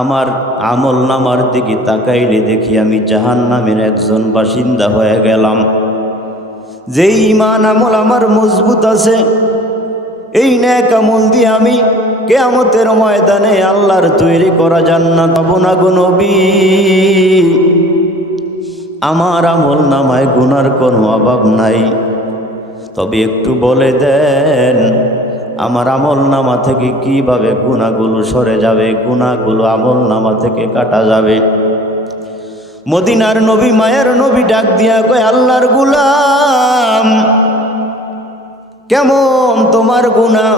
আমার আমল নামার দিকে তাকাইলে দেখি আমি জাহান্নামের একজন বাসিন্দা হয়ে গেলাম। যেই ঈমান আমল আমার মজবুত আছে, এই নেক আমল দিয়ে আমি কিয়ামতের ময়দানে আল্লাহর তৈরি করা জান্নাত পাবো না গো নবী। আমার আমল নামায় গুনার কোনো অভাব নাই, তবে একটু বলে দেন আমার আমল নামা থেকে কিভাবে গুনাহগুলো সরে যাবে, গুনাহগুলো আমল নামা থেকে কাটা যাবে। মদিনার নবী মায়ের নবী ডাক দিয়া কয়, আল্লাহর গোলাম কেমন তোমার গুনাহ?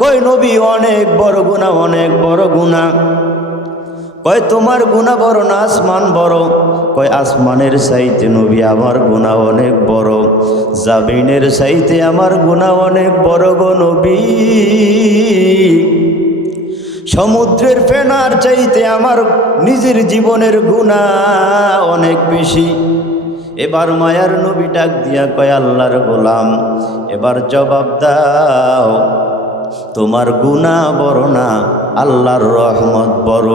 কয় নবী অনেক বড় গুনাহ, অনেক বড় গুনাহ। কয় তোমার গুনাহ বড় না আসমান বড়? কয় আসমানের চাইতে নবী আমার গুনাহ অনেক বড়, জামিনের চাইতে আমার গুনাহ অনেক বড় গো নবী। সমুদ্রের ফেনার চাইতে আমার নিজের জীবনের গুনাহ অনেক বেশি। এবার মায়ার নবী ডাক দিয়া কয়, আল্লাহর গোলাম এবার জবাব দাও, তোমার গুনাহ বড় না আল্লাহর রহমত বড়?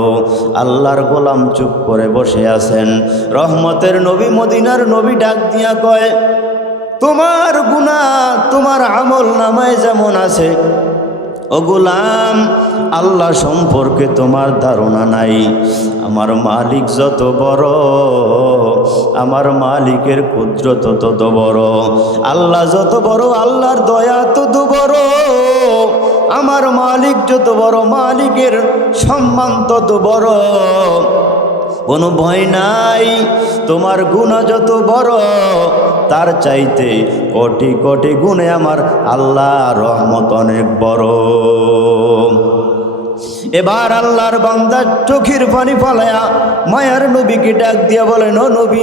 আল্লাহর গোলাম চুপ করে বসে আছেন। রহমতের নবী মদিনার নবী ডাক দিয়া কয়, তোমার গুনাহ তোমার আমল নামায় যেমন আছে, ও গোলাম আল্লাহ সম্পর্কে তোমার ধারণা নাই। আমার মালিক যত বড়, আমার মালিকের কুদরত তত বড়। আল্লাহ যত বড়, আল্লাহর দয়া তত বড়। আমার মালিক যত বড়, মালিকের সম্মান তত বড়। কোনো ভয় নাই, তোমার গুনাহ যত বড় তার চাইতে কোটি কোটি গুণে আমার আল্লাহর রহমত অনেক বড়। এবার আল্লাহর বান্দা চোখের পানি ফলায়া মায়ার নবীকে ডাক দিয়া বলেন, ও নবী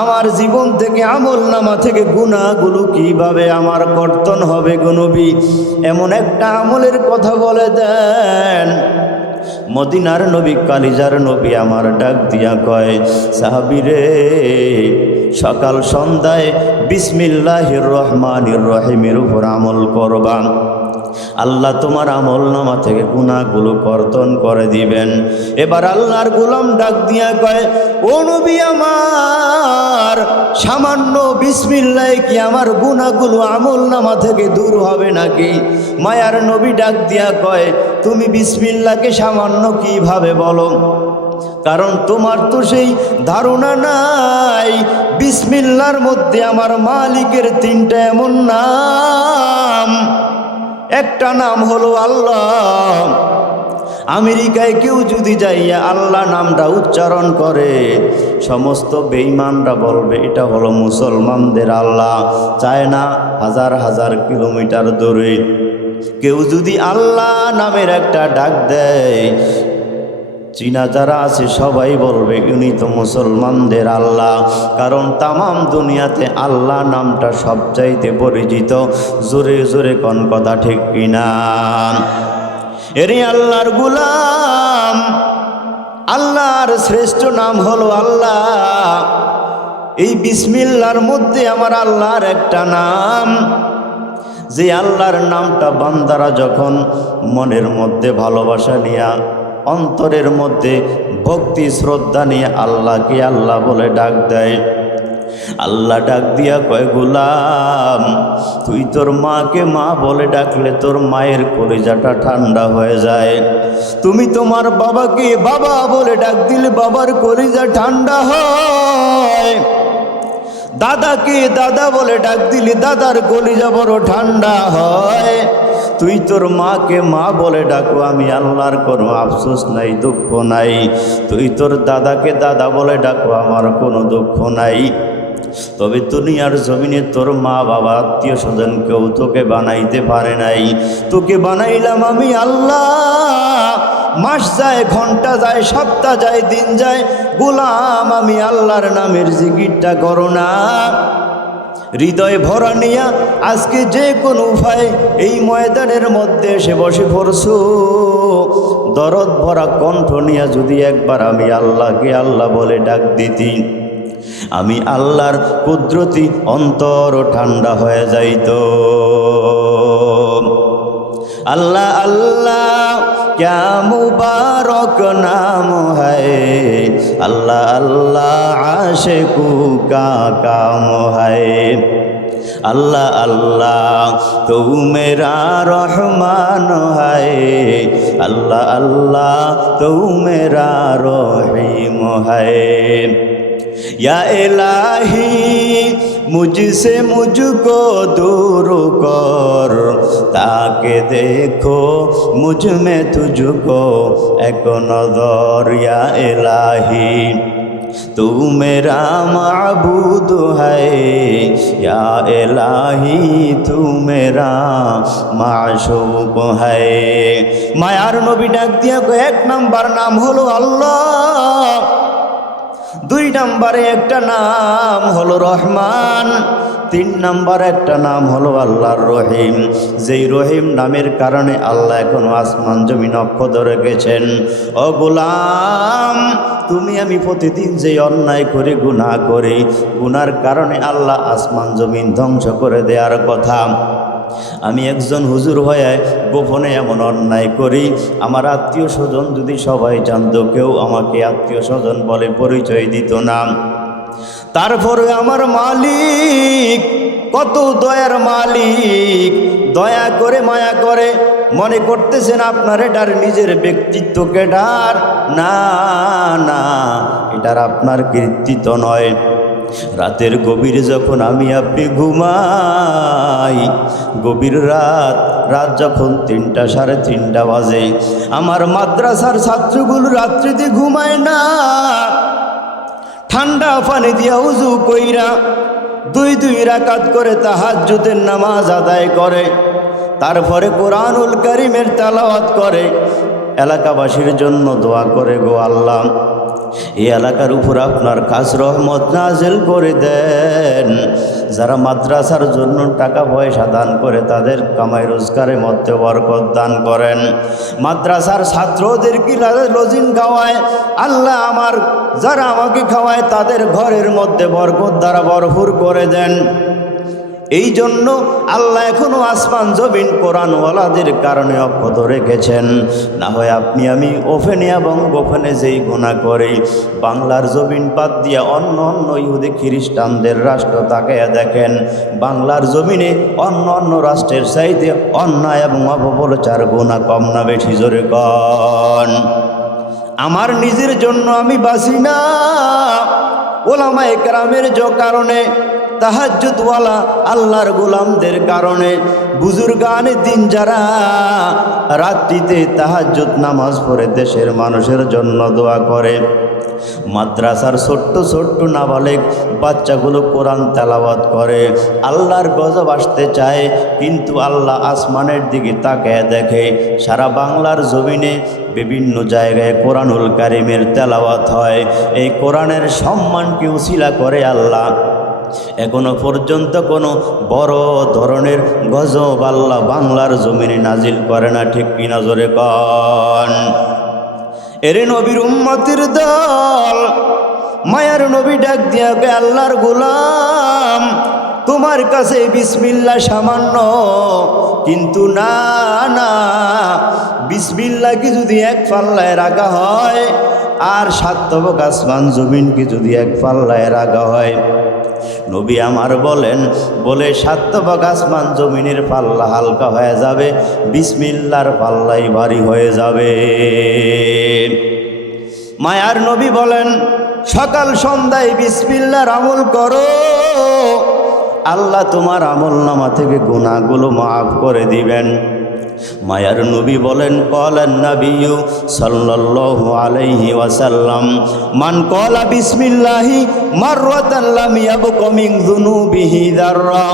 আমার জীবন থেকে আমল নামা থেকে গুনাহগুলো কিভাবে আমার কর্তন হবে গো নবী? এমন একটা আমলের কথা বলে দেন। মদিনার নবী কালিজার নবী আমার ডাক দিয়া কয়, সাহাবীরে সকাল সন্ধ্যায় বিসমিল্লাহির রহমানির রহিমের উপর আমল করবা, আল্লাহ তোমার আমল নামা থেকে গুনাহগুলো কর্তন করে দিবেন। এবার আল্লাহর গোলাম ডাক দিয়া কয়, ও নবী আমার সামান্য বিসমিল্লাহ কি আমার গুনাহগুলো আমল নামা থেকে দূর হবে নাকি? মায়ার নবী ডাক দিয়া কয়, তুমি বিসমিল্লাহকে সামান্য কিভাবে বলো? কারণ তোমার তো সেই ধারণা নাই বিসমিল্লাহর মধ্যে আমার মালিকের তিনটা এমন নাম। একটা নাম হলো আল্লাহ। আমেরিকায় কেউ যদি যাইয়া আল্লাহ নামটা উচ্চারণ করে, সমস্ত বেঈমানরা বলবে এটা হলো মুসলমানদের আল্লাহ। চায়না হাজার হাজার কিলোমিটার দূরে কেউ যদি আল্লাহ নামের একটা ডাক দেয়, চীনা যারা আছে সবাই বলবে উনি তো মুসলমানদের আল্লাহ। কারণ তামাম দুনিয়াতে আল্লাহ নামটা সবচাইতে পরিচিত। জোরে জোরে কোন কথা ঠিক কিনা? এরই আল্লাহর গোলাম, আল্লাহর শ্রেষ্ঠ নাম হলো আল্লাহ। এই বিসমিল্লাহর মধ্যে আমার আল্লাহর একটা নাম, যে আল্লাহর নামটা বান্দারা যখন মনের মধ্যে ভালোবাসা নিয়া, অন্তরের মধ্যে ভক্তি শ্রদ্ধা নিয়ে আল্লাহকে আল্লাহ বলে ডাক দেয়, আল্লাহ ডাক দিয়া কয়, গোলাম তুই তোর মাকে মা বলে ডাকলে তোর মায়ের কলিজাটা ঠান্ডা হয়ে যায়। তুমি তোমার বাবাকে বাবা বলে ডাক দিলে বাবার কলিজা ঠান্ডা হয়। দাদাকে দাদা বলে ডাক দিলে দাদার কলিজা বড় ঠান্ডা হয়। তুই তোর মাকে মা বলে ডাকো, আমি আল্লাহর কোনো আফসোস নাই, দুঃখ নাই। তুই তোর দাদাকে দাদা বলে ডাকো, আমার কোনো দুঃখ নাই। তবে দুনিয়ার জমিনে তোর মা বাবা আত্মীয় স্বজন কেউ তোকে বানাইতে পারে নাই, তোকে বানাইলাম আমি আল্লাহ। মাস যায়, ঘন্টা যায়, সপ্তাহ যায়, দিন যায়, গোলাম আমি আল্লাহর নামের জিকিরটা করো না। হৃদয় ভরা নিয়া আজকে যে কোনো উপায় এই ময়দানের মধ্যে এসে বসে পড়ছো, দরদ ভরা কণ্ঠ নিয়া যদি একবার আমি আল্লাহকে আল্লাহ বলে ডাক দিতি, আমি আল্লাহর কুদরতি অন্তর ঠান্ডা হয়ে যাইত। আল্লাহ আল্লাহ क्या मुबारक पाक नाम है, अल्लाह अल्लाह आशिकू का काम है। अल्लाह अल्लाह तू मेरा रहमान है, अल्लाह अल्लाह तू मेरा रहीम है। या इलाही मुझसे मुझको दूर कर, ताके देखो मुझ में तुझको एक नजर। या इलाही तू मेरा माबूद है, या इलाही तू मेरा माशूक है। मायार नबी डाक दिया को एक नंबर नाम हलो अल्लाह, দুই নম্বরে একটা নাম হলো রহমান, তিন নম্বর একটা নাম হলো আল্লাহর রহিম। যেই রহিম নামের কারণে আল্লাহ এখনো আসমান জমিন অক্ষত রেখেছেন। ও গোলাম, তুমি আমি প্রতিদিন যে অন্যায় করি, গুনাহ করি, গুনার কারণে আল্লাহ আসমান জমিন ধ্বংস করে দেওয়ার কথা। আমি একজন হুজুর হয়ে গোপনে এমন অন্যায় করি, আমার আত্মীয় স্বজন যদি সবাই জানতো, কেউ আমাকে আত্মীয় স্বজন বলে পরিচয় দিত না। তারপরে আমার মালিক কত দয়ার মালিক, দয়া করে মায়া করে মনে করতেছেন আপনার এটার নিজের ব্যক্তিত্বকে ডার না, না এটার আপনার কৃতিত্ব নয়। রাতের গভীর যখন আমি আপনি ঘুমাই, গভীর রাত যখন 3টা 3:30 বাজে, আমার মাদ্রাসার ছাত্রগুলো রাত্রিতে ঘুমায় না, ঠান্ডা পানি দিয়া উযু কইরা 2 রাকাত করে তাহাজ্জুদের নামাজ আদায় করে, তারপরে কোরআনুল কারীমের তেলাওয়াত করে, এলাকাবাসীর জন্য দোয়া করে, গো আল্লাহ এই এলাকার উপর আপনার খাস রহমত নাজিল করে দেন। যারা মাদ্রাসার জন্য টাকা পয়সা দান করে তাদের কামাই রোজগারের মধ্যে বরকত দান করেন। মাদ্রাসার ছাত্রদের কি লজিং খাওয়ায়, আল্লাহ আমার যারা আমাকে খাওয়ায় তাদের ঘরের মধ্যে বরকত দ্বারা ভরপুর করে দেন। এই জন্য আল্লাহ এখনো আসমান জমিন কোরআনওয়ালাদের কারণে অক্ষত রেখেছেন। না হয় আপনি আমি ওপেনে এবং গোপনে যেই গুনাহ করি, বাংলার জমিন বাদ দিয়া অন্য ইহুদি খ্রিস্টানদের রাষ্ট্র তাকাইয়া দেখেন, বাংলার জমিনে অন্য রাষ্ট্রের চাইতে অন্যায় এবং অপপ্রচার গুনাহ কম না বেশি? জোরে কন। আমার নিজের জন্য আমি বাঁচি না, ওলামায়ে কেরামের কারণে, তাহাজ্জুদওয়ালা আল্লাহর গোলামদের কারণে, বুজুর্গানে দিন যারা রাত্রিতে তাহাজ্জুদ নামাজ পড়ে দেশের মানুষের জন্য দোয়া করে, মাদ্রাসার ছোট্ট ছোট্ট নাবালেগ বাচ্চাগুলো কোরআন তেলাওয়াত করে, আল্লাহর গজব আসতে চায়, কিন্তু আল্লাহ আসমানের দিকে তাকায় দেখে সারা বাংলার জমিনে বিভিন্ন জায়গায় কোরআনুল কারীমের তেলাওয়াত হয়। এই কোরআনের সম্মানকে উসিলা করে আল্লাহ এখনো পর্যন্ত কোনো বড় ধরনের গজব আল্লাহ বাংলার জমিনে নাজিল করে না। ঠিক কিনা? জোরে কন। এরে নবীর উম্মতের দল, মায়ার নবী ডাক দিয়া গে আল্লাহর গোলাম, তোমার কাছে বিসমিল্লাহ সামান্য, কিন্তু না না, বিসমিল্লাহ কি যদি এক পাল্লায় রাখা হয়, আর 7 তবক আসমান জমিনকে যদি এক পাল্লায় রাখা হয়, নবী আমার বলেন, বলে 7 তবক আসমান জমিনের পাল্লা হালকা হয়ে যাবে, বিসমিল্লাহর পাল্লাই ভারী হয়ে যাবে। মায়ার নবী বলেন, সকাল সন্ধ্যায় বিসমিল্লাহর আমল করো, আল্লাহ তোমার আমলনামা থেকে গুনাহগুলো মাফ করে দিবেন। মায়ার নবী বলেন, ক্বালান নাবিয়্যু সাল্লাল্লাহু আলাইহি ওয়াসাল্লাম, মান ক্বালা বিসমিল্লাহি মাররাতান লাম ইয়াবকা মিন যুনুবিহি যাররা।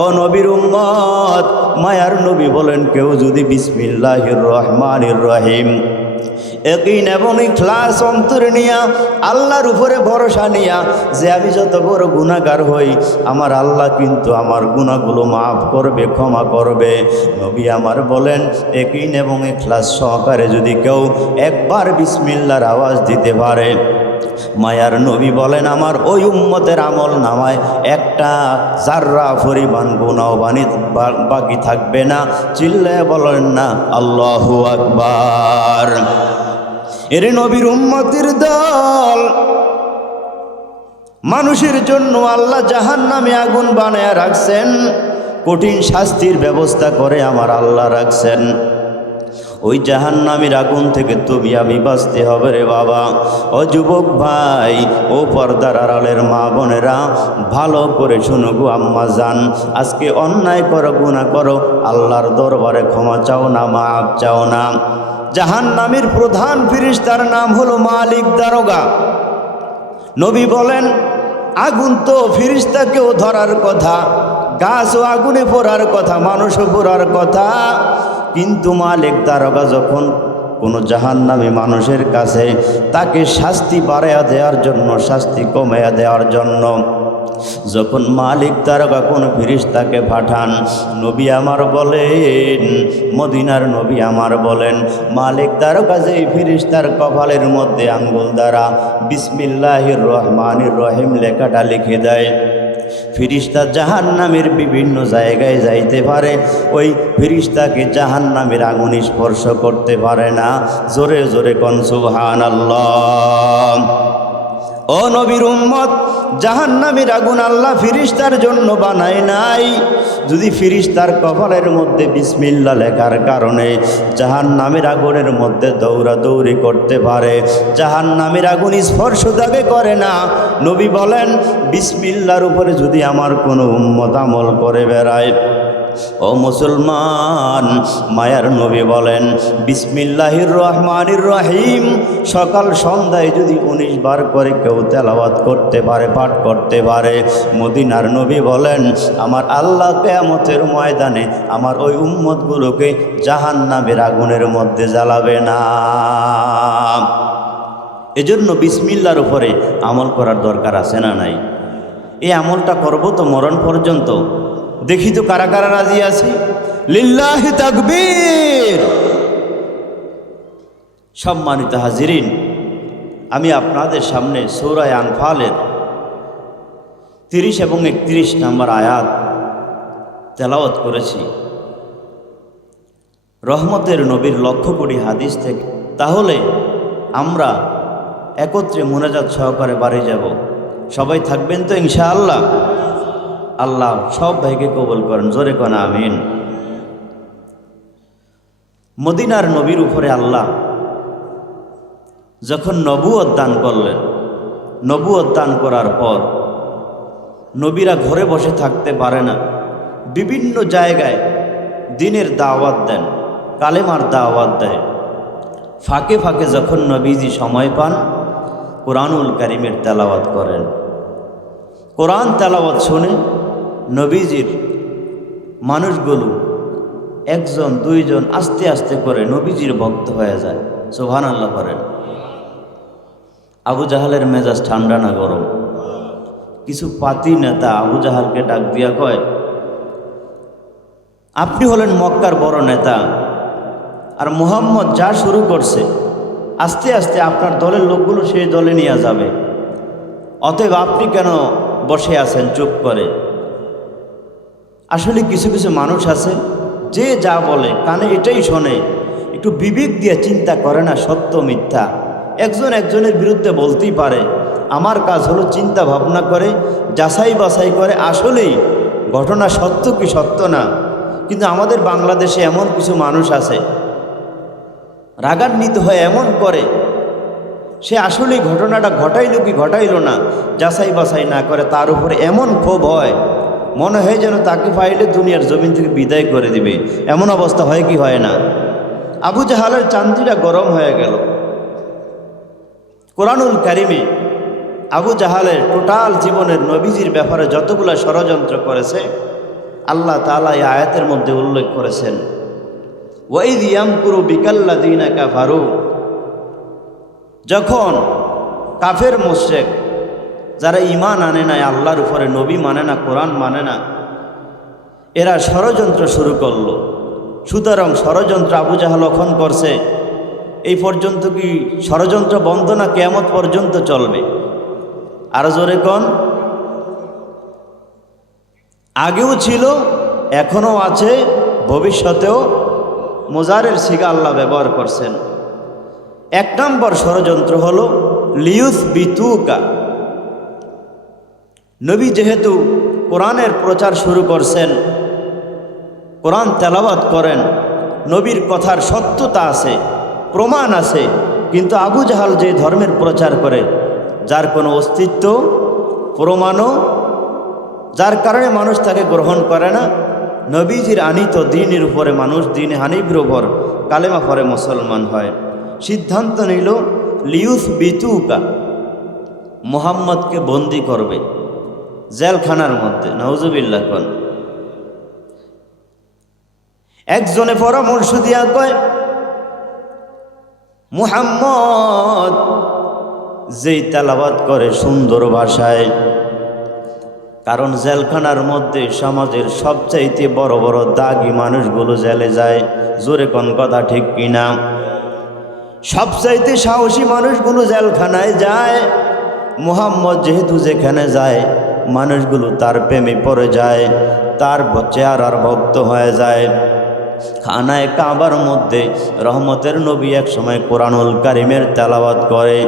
ও নবীর উম্মত, মায়ার নবী বলেন, কেউ যদি বিসমিল্লাহির রহমানির রহিম ইয়াকিন এবং ইখলাস অন্তরে নিয়া, আল্লাহর উপরে ভরসা নিয়া, যে আমি যত বড় গুনাহগার হই, আমার আল্লাহ কিন্তু আমার গুনাহগুলো মাফ করবে, ক্ষমা করবে। নবী আমার বলেন, ইয়াকিন এবং ইখলাস সহকারে যদি কেউ একবার বিসমিল্লাহর আওয়াজ দিতে পারে, মায়ার নবী বলেন, আমার ওই উম্মতের আমল নামায় একটা জাররা পরিমাণ গুনাহ বাকি থাকবে না। চিল্লায় বলেন না আল্লাহু আকবার। এরে নবীর উম্মতের দল, মানুষের জন্য আল্লাহ জাহান্নামে আগুন বানায়া রাখছেন, কঠিন শাস্তির ব্যবস্থা করে আমার আল্লাহ রাখছেন। ওই জাহান্নামের আগুন থেকে তুমি আমি বাঁচতে হবে রে বাবা। ও যুবক ভাই, ও পর্দার আড়ালের মা বোনেরা, ভালো করে শুনো গো আম্মা জান, আজকে অন্যায় করো, গুনাহ করো, আল্লাহর দরবারে ক্ষমা চাও না, মাপ চাও না। জাহান্নামের প্রধান ফেরেশতার নাম হলো মালিক দারোগা। নবী বলেন, আগুন তো ফেরেশতাকেও ধরার কথা, গাছও আগুনে পোড়ার কথা, মানুষও পোড়ার কথা, কিন্তু মালিক দারোগা যখন কোনো জাহান্নামী মানুষের কাছে তাকে শাস্তি বাড়াইয়া দেওয়ার জন্য, শাস্তি কমাইয়া দেওয়ার জন্য যখন মালিক দারোগা কোনো ফেরেশতাকে পাঠান, নবী আমার বলেন, মদিনার নবী আমার বলেন, মালিক দারোগা যেই ফেরেশতার কপালের মধ্যে আঙ্গুল দ্বারা বিসমিল্লাহির রহমানির রহিম লেখাটা লিখে দেয়, ফেরেশতা জাহান্নামের বিভিন্ন জায়গায় যাইতে পারে, ওই ফেরেশতাকে জাহান্নামের আগুন স্পর্শ করতে পারে না। জোরে জোরে কোন সুবহানাল্লাহ। ও নবীর উম্মত, জাহান্নামের আগুন আল্লাহ ফেরেশতার জন্য বানায় নাই। যদি ফেরেশতার কপালের মধ্যে বিসমিল্লাহ লেখার কারণে জাহান্নামের আগুনের মধ্যে দৌড়াদৌড়ি করতে পারে, জাহান্নামের আগুন স্পর্শ তাকে করে না। নবী বলেন, বিসমিল্লাহর উপরে যদি আমার কোনো উম্মত আমল করে বেড়ায়, ও মুসলমান, মায়ার নবী বলেন, বিসমিল্লাহির রহমানির রহিম সকাল সন্ধ্যায় যদি 19 বার করে কেউ তেলাওয়াত করতে পারে, পাঠ করতে পারে, মদিনার নবী বলেন, আমার আল্লাহ কিয়ামতের ময়দানে আমার ওই উম্মতগুলোকে জাহান্নামের আগুনের মধ্যে জ্বালাবে না। এজন্য বিসমিল্লাহর উপরে আমল করার দরকার আছে না নাই? এই আমলটা করব তো মরণ পর্যন্ত। দেখি তো কারা কারা রাজি আছি। লিল্লাহি তাকবীর। সম্মানিত হাজিরিন, আমি আপনাদের সামনে সূরা আনফালের 30 এবং 31 নম্বর আয়াত তেলাওয়াত করেছি রহমতের নবীর লক্ষ কোটি হাদিস থেকে। তাহলে আমরা একত্রে মোনাজাত সহকারে বাড়ি যাব। সবাই থাকবেন তো ইনশাআল্লাহ? আল্লাহ সব ভাইকে কবুল করেন, জোরে কোন আমিন। মদিনার নবীর উপরে আল্লাহ যখন নবুয়ত দান করলেন, নবুয়ত দান করার পর নবীরা ঘরে বসে থাকতে পারে না, বিভিন্ন জায়গায় দ্বীনের দাওয়াত দেন, কালেমার দাওয়াত দেয়। ফাঁকে ফাঁকে যখন নবীজি সময় পান, কোরআনুল কারীমের তেলাওয়াত করেন। কোরআন তেলাওয়াত শুনে নবীজির মানুষগুলো একজন দুইজন আস্তে আস্তে করে নবীজির ভক্ত হয়ে যায়। সুবহানাল্লাহ করেন। আবু জাহালের মেজাজ ঠান্ডা না গরম? কিছু পাতি নেতা আবু জাহালকে ডাক দিয়া কয়, আপনি হলেন মক্কার বড় নেতা, আর মুহাম্মদ যা শুরু করছে আস্তে আস্তে আপনার দলের লোকগুলো সেই দলে নিয়ে যাবে, অতএব আপনি কেন বসে আছেন চুপ করে? আসলে কিছু কিছু মানুষ আছে, যে যা বলে কানে এটাই শোনে, একটু বিবেক দিয়ে চিন্তা করে না সত্য মিথ্যা। একজন একজনের বিরুদ্ধে বলতেই পারে, আমার কাজ হলো চিন্তা ভাবনা করে যাচাই বাছাই করে আসলেই ঘটনা সত্য কি সত্য না। কিন্তু আমাদের বাংলাদেশে এমন কিছু মানুষ আছে, রাগান্বিত হয়ে এমন করে, সে আসলেই ঘটনাটা ঘটাইল কি ঘটাইল না যাচাই বাছাই না করে, তার উপরে এমন ক্ষোভ হয়, মনে হয় যেন তাকে পাইলে দুনিয়ার জমিন থেকে বিদায় করে দিবে। এমন অবস্থা হয় কি হয় না? আবু জাহালের চান্দিটা গরম হয়ে গেল। কোরআনুল কারীমে আবু জাহালের টোটাল জীবনের নবীজির ব্যাপারে যতগুলো ষড়যন্ত্র করেছে আল্লাহ তাআলা এই আয়াতের মধ্যে উল্লেখ করেছেন, ওয়াইদ ইয়ামকুরু বিকাল্লাযীনা কাফারু। যখন কাফের মুশরিক, যারা ঈমান আনে না আল্লাহর উপরে, নবী মানে না, কোরআন মানে না, এরা ষড়যন্ত্র শুরু করলো। সুতরাং ষড়যন্ত্র আবু জাহাল এখন করছে, এই পর্যন্ত কি ষড়যন্ত্র বন্ধ না কিয়ামত পর্যন্ত চলবে? আরো জোরে কোন? আগেও ছিল, এখনও আছে, ভবিষ্যতেও। মোজারের সিগা আল্লাহ ব্যবহার করছেন। এক নম্বর ষড়যন্ত্র হলো লিউস বিতুকা। নবী যেহেতু কোরআনের প্রচার শুরু করছেন, কোরআন তেলাওয়াত করেন, নবীর কথার সত্যতা আছে, প্রমাণ আছে, কিন্তু আবু জাহাল যে ধর্মের প্রচার করে যার কোনো অস্তিত্ব প্রমাণও, যার কারণে মানুষ তাকে গ্রহণ করে না, নবীজির আনিত দ্বীনের উপরে মানুষ দ্বীন হানিফের উপর কালেমা পড়ে মুসলমান হয়। সিদ্ধান্ত নিল লিউস বিতুকা, মুহাম্মদকে বন্দি করবে জেলখানার মধ্যে। নাউজুবিল্লাহ। কোন একজনে পরামর্শ দিয়া কয়, মুহাম্মদ যেই তেলাওয়াত করে সুন্দর ভাষায়, কারণ জেলখানার মধ্যে সমাজের সবচাইতে বড় বড় দাগী মানুষগুলো জেলে যায়। জোরে কোন কথা ঠিক কিনা? সবচাইতে সাহসী মানুষগুলো জেলখানায় যায়। মুহাম্মদ যেহেতু যেখানে যায় মানুষগুলো তার প্রেমে পড়ে যায়, তার চেহারার ভক্ত হয়ে যায়। খানায় কাবার মধ্যে রহমতের নবী এক সময় কোরআনুল কারিমের তেলাওয়াত করে।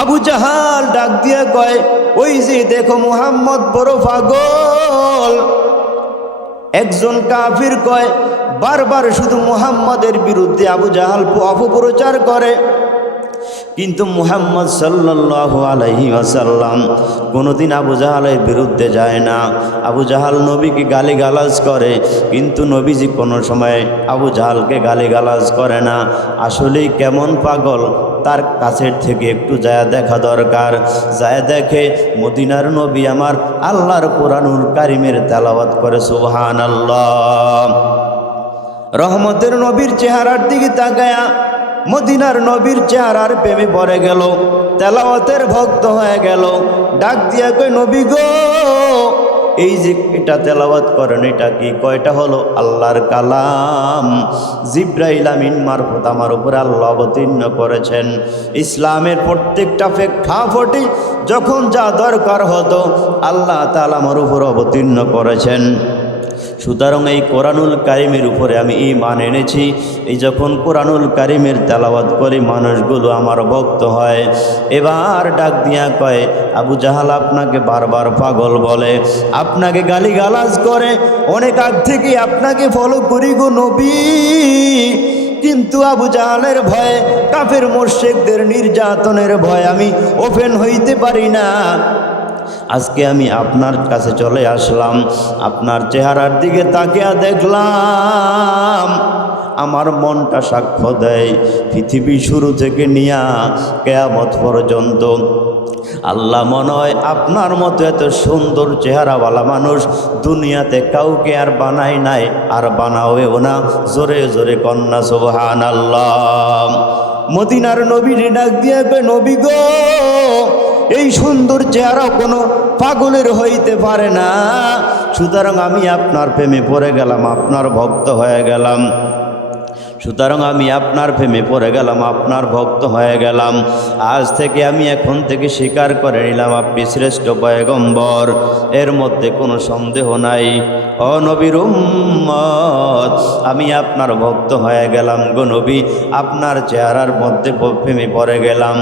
আবু জাহাল ডাক দিয়ে কয়, ওই যে দেখো মুহাম্মদ বড় পাগল। একজন কাফির কয়, বারবার শুধু মুহাম্মদের বিরুদ্ধে আবু জাহাল অপপ্রচার করে, কিন্তু মুহাম্মদ সাল্লাল্লাহু আলাইহি ওয়াসাল্লাম কোনোদিন আবু জাহালের বিরুদ্ধে যায় না। আবু জাহাল নবীকে গালিগালাজ করে, কিন্তু নবীজি কোনো সময় আবু জাহালকে গালিগালাজ করে না। আসলেই কেমন পাগল, তার কাছের থেকে একটু যায় দেখা দরকার। যায় দেখে মদিনার নবী আমার আল্লাহর কোরআনুল কারিমের তেলাওয়াত করে। সুবহানাল্লাহ। রহমতের নবীর চেহারার দিকে তাকায়া মদিনার নবীর চেহারার প্রেমে পড়ে গেল, তেলাওয়াতের ভক্ত হয়ে গেল। ডাক দিয়া কই, নবী গো, এই যে এটা তেলাওয়াত করেন এটা কি? কয়টা হলো আল্লাহর কালাম, জিব্রাইল আমিন মারফত আমার উপরে আল্লাহ অবতীর্ণ করেছেন। ইসলামের প্রত্যেকটা প্রেক্ষাপটে যখন যা দরকার হতো আল্লাহ তাআলা আমার উপর অবতীর্ণ করেছেন। সুতরাং এই কোরআনুল কারিমের উপরে আমি ঈমান এনেছি। এই যখন কোরআনুল কারিমের তেলাওয়াত করি মানুষগুলো আমার ভক্ত হয়। এবার ডাক দিয়া কয়, আবু জাহাল আপনাকে বারবার পাগল বলে, আপনাকে গালিগালাজ করে, অনেক আগ থেকে আপনাকে ফলো করি গো নবী, কিন্তু আবু জাহালের ভয়ে, কাফের মুশরিকদের নির্যাতনের ভয়ে আমি ওপেন হইতে পারি না। আজকে আমি আপনার কাছে চলে আসলাম, আপনার চেহারার দিকে তাকিয়া দেখলাম, আমার মনটা সাক্ষ্য দেয় পৃথিবী শুরু থেকে নিয়া কিয়ামত পর্যন্ত আল্লাহ মনে হয় আপনার মতো এত সুন্দর চেহারাওয়ালা মানুষ দুনিয়াতে কাউকে আর বানায় নাই, আর বানাবেও না। জোরে জোরে কন্যা সুবহানাল্লাহ। মদিনার নবীর ডাক দিয়ে কয়, নবী গো, এই সুন্দর চেহারা কোনো পাগলের হইতে পারে না। সুতরাং আমি আপনার প্রেমে পড়ে গেলাম, আপনার ভক্ত হয়ে গেলাম। সুতরাং আমি আপনার প্রেমে পড়ে গেলাম, আপনার ভক্ত হয়ে গেলাম। আজ থেকে আমি এখন থেকে স্বীকার করে নিলাম আপনি শ্রেষ্ঠ পয়গম্বর, এর মধ্যে কোনো সন্দেহ নাই। ও নবীর উম্মত, আমি আপনার ভক্ত হয়ে গেলাম গো নবী, আপনার চেহারার মধ্যে প্রেমে পড়ে গেলাম।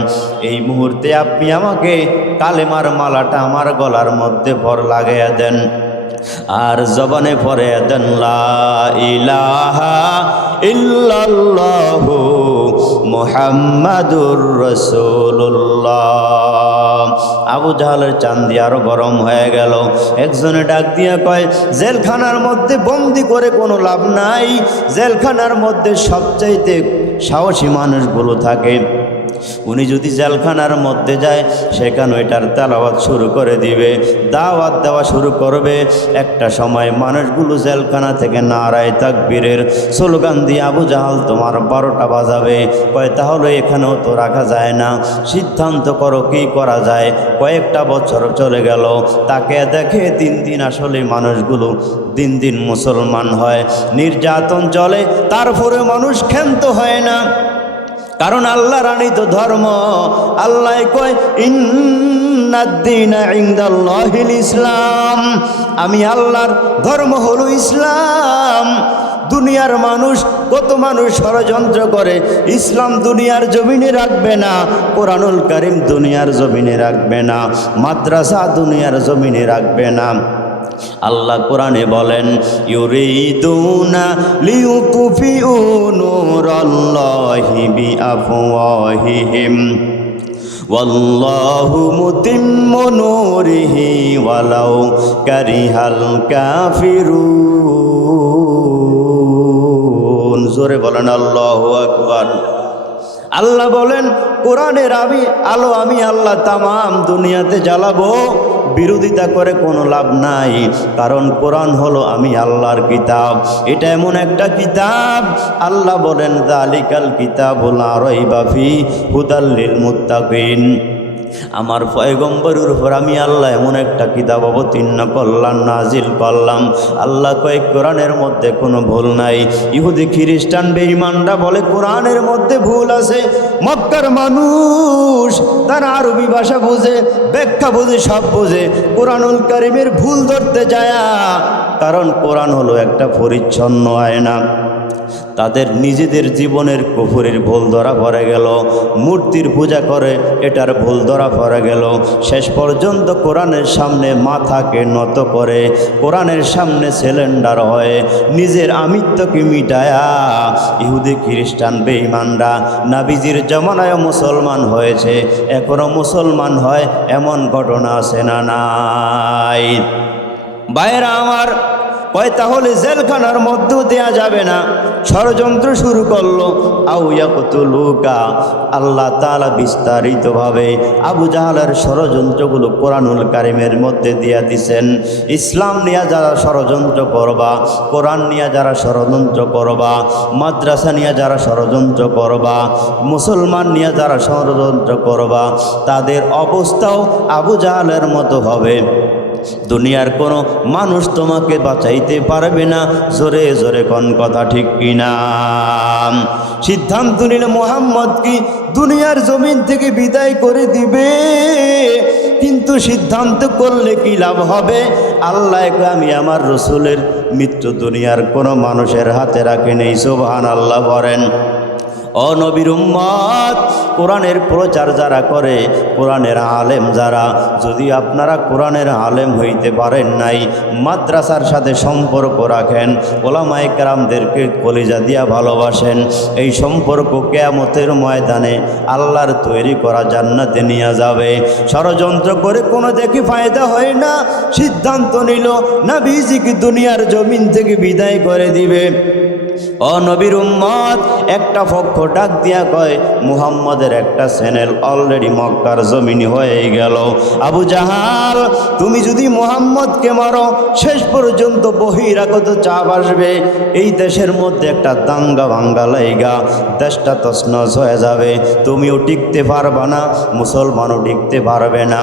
এই মুহূর্তে আপনি আমাকে কালেমার মালাটা আমার গলার মধ্যে ভর লাগাইয়া দেন, আর জবানে পড়ে দেন লা ইলাহা ইল্লাল্লাহু মুহাম্মাদুর রাসূলুল্লাহ। আবু জাহালের চান্দি আরো গরম হয়ে গেল। একজনে ডাক দিয়া কয়, জেলখানার মধ্যে বন্দি করে কোনো লাভ নাই, জেলখানার মধ্যে সবচাইতে সাহসী মানুষগুলো থাকে। উনি যদি জেলখানার মধ্যে যায় সেখানে এটার তেলাওয়াত শুরু করে দিবে, দাওয়াত দেওয়া শুরু করবে। একটা সময় মানুষগুলো জেলখানা থেকে নারায়ে তাকবীরের স্লোগান দিয়ে আবু জাহাল তোমার 12টা বাজাবে। কয় তাহলে এখানেও তো রাখা যায় না, সিদ্ধান্ত করো কি করা যায়। কয়েকটা বছর চলে গেল, তাকে দেখে দিন দিন আসলে মানুষগুলো দিন দিন মুসলমান হয়, নির্যাতন চলে, তারপরে মানুষ ক্ষান্ত হয় না। কারণ আল্লাহর আনিত ধর্ম, আল্লাহ কয় ইন্নাদ-দীনা ইনদাল্লাহিল ইসলাম, আমি আল্লাহর ধর্ম হলো ইসলাম। দুনিয়ার মানুষ, কত মানুষ ষড়যন্ত্র করে ইসলাম দুনিয়ার জমিনে রাখবে না, কোরআনুল কারীম দুনিয়ার জমিনে রাখবে না, মাদ্রাসা দুনিয়ার জমিনে রাখবে না। আল্লাহ কোরআনে বলেন, ইউরিদুনা লিইউতফিউ নূরাল্লাহি বিআফওয়াহিহিম ওয়াল্লাহু মুতিম্মু নূরিহি ওয়ালাউ কারিহাল কাফিরুন। জোরে বলেন আল্লাহু আকবার। আল্লাহ বলেন, কোরআনের আলো আমি আল্লাহ তামাম দুনিয়াতে জ্বালাবো, বিরোধিতা করে কোনো লাভ নাই, কারণ কোরআন হলো আমি আল্লাহর কিতাব। এটা এমন একটা কিতাব, আল্লাহ বলেন যালিকাল কিতাবুল লা রাইবা ফিহি হুদাল লিল মুত্তাকিন। আমার পয়গম্বরের উপর আমি আল্লাহ এমন একটা কিতাব অবতীর্ণ করলাম, নাজিল করলাম। আল্লাহ কয় কোরআনের মধ্যে কোনো ভুল নাই। ইহুদি খ্রিস্টান বেঈমানরা বলে কোরআনের মধ্যে ভুল আছে। মক্কার মানুষ তারা আরবি ভাষা বোঝে, ব্যাখ্যা বোঝে, সব বোঝে, কোরআনুল কারীমের ভুল ধরতে যায়, কারণ কোরআন হলো একটা পরিচ্ছন্ন আয়না। তাদের নিজেদের জীবনের কুফরের ভুল ধরা পড়ে গেল, মূর্তির পূজা করে এটার ভুল ধরা পড়ে গেল। শেষ পর্যন্ত কোরআনের সামনে মাথাকে নত করে, কোরআনের সামনে সিলিন্ডার হয়ে নিজের আমিত্বকে মিটায়া ইহুদি খ্রিস্টান বেঈমানরা নাবিজির জমানায় মুসলমান হয়েছে, এখনও মুসলমান হয় এমন ঘটনা আছে না নাই? ভাইরা আমার, কয় তাহলে জেলখানার মধ্যেও দেয়া যাবে না। ষড়যন্ত্র শুরু করলো, আউ ইয়াকতুলুকা। আল্লাহ তাআলা বিস্তারিতভাবে আবু জাহালের ষড়যন্ত্রগুলো কোরআনুল কারীমের মধ্যে দিয়া দিছেন। ইসলাম নিয়ে যারা ষড়যন্ত্র করবা, কোরআন নিয়ে যারা ষড়যন্ত্র করবা, মাদ্রাসা নিয়ে যারা ষড়যন্ত্র করবা, মুসলমান নিয়ে যারা ষড়যন্ত্র করবা, তাদের অবস্থাও আবু জাহালের মতো হবে। দুনিয়ার কোনো মানুষ তোমাকে বাঁচাইতে পারবে না। জোরে জোরে কোন কথা ঠিক কিনা? সিদ্ধান্ত নিলে মুহাম্মদ কি দুনিয়ার জমিন থেকে বিদায় করে দিবে, কিন্তু সিদ্ধান্ত করলে কি লাভ হবে? আল্লাহ আমি আমার রসুলের মৃত্যু দুনিয়ার কোনো মানুষের হাতে রাখে নেই। সুবহানাল্লাহ বলেন। ও নবীর উম্মত, কোরআনের প্রচার যারা করে, কোরআনের আলেম যারা, যদি আপনারা কোরআনের আলেম হইতে পারেন নাই, মাদ্রাসার সাথে সম্পর্ক রাখেন, ওলামায়ে কেরামদেরকে কলিজা দিয়া ভালোবাসেন, এই সম্পর্ক কিয়ামতের ময়দানে আল্লাহর তৈরি করা জান্নাতে নিয়ে যাবে। ষড়যন্ত্র করে কোনো দেখি ফায়দা হয় না। সিদ্ধান্ত নিল নবীজিকে দুনিয়ার জমিন থেকে বিদায় করে দিবে। ও নবীর উম্মত, একটা পক্ষ ডাক দিয়া কয় মুহাম্মদের একটা চ্যানেল অলরেডি মক্কার জমিনে হয়ে গেল। আবু জাহাল, তুমি যদি মুহাম্মদকে মারো, শেষ পর্যন্ত বহিরাগত চাপ আসবে, এই দেশের মধ্যে একটা দাঙ্গা ভাঙ্গা লাইগা, দেশটা তছনছ হয়ে যাবে, তুমিও টিকতে পারবা না, মুসলমানও টিকতে পারবে না।